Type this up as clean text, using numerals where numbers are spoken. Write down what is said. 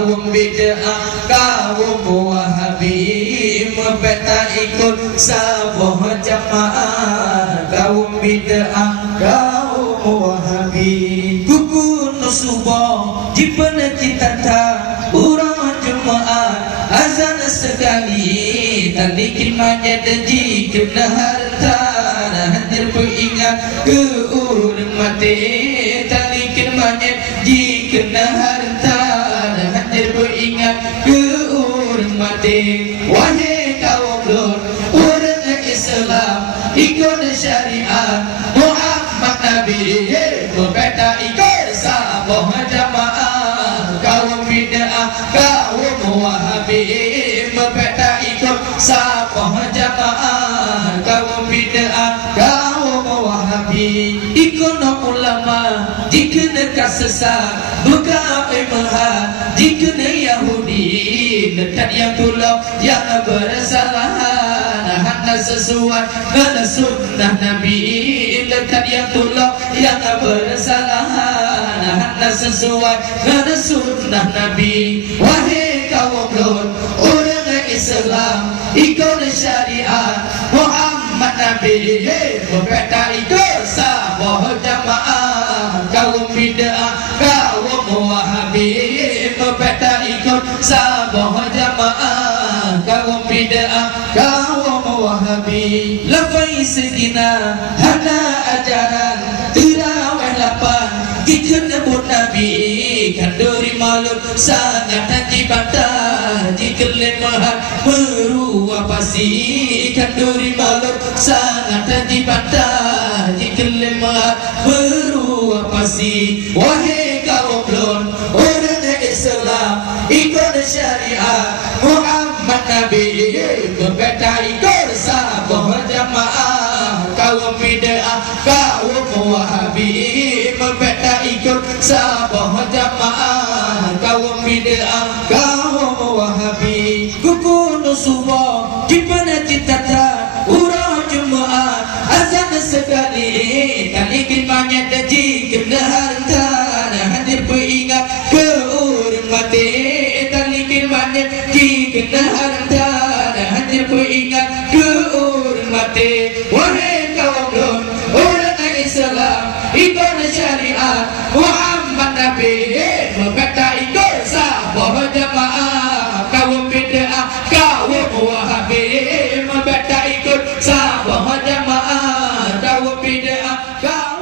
kaum bid'ah, kaum Wahabi, mepeta ikut sabuh jamaah, kaum bid'ah, kaum Wahabi. Kuku nusubo jipana kita tak urang jemaah, azan sekali talikin manya deji kena harta, hadir peringat ke urang mati, talikin manya ji kena harta, hadir peringat ke urang mati. Wahai kaum lur urang Islam ikut syariat Muhammad Nabi, berbeda ikut sabuh jamaah, kaum bid'ah, kaum Wahabi, berbeda ikut sabuh jamaah, kaum bid'ah, kaum Wahabi. Ikut ulama jika nak sesat, buka emerhat jika nak Yahudi, dekat yang tolong yang bersalahan, hanya sesuai dengan sunnah Nabi, dekat yang tolong yang bersalahan, hanya sesuai dengan sunnah Nabi. Wahai kaum lur orang Islam ikut syariat Muhammad Nabi, berbeda ikut sabuh jamaah, kaum bid'ah, kaum Wahabi, berbeda ikut sabuh jamaah, kaum bid'ah, kaum Wahabi. Lepai segina hana ajaran terawih lapan kita nebut Nabi, kanduri malut sangat nanti bantah, jika lemahan merua pasti, kanduri malut sangat nanti bantah, jika lemahan merua pasti. Wahai kaum lur orang Islam ikut syariat Muhammad Nabi, berbeda ikut sabuh jamaah, kaum bid'ah, kaum Wahabi, berbeda ikut sabuh jamaah, kaum bid'ah, kaum Wahabi. Kuku nusubo jipana citata urang jemaah, azan sekali talikin manya deji kena harta, hadir peringat ke urang mati, talikin manya deji kena harta, hadir peringat ke urang mati. Wahai kaum lur orang Islam ikut syariat Muhammad Nabi, berbeda ikut sabuh jamaah, kaum bid'ah, kaum Wahabi, berbeda ikut sabuh jamaah, kaum bid'ah, kaum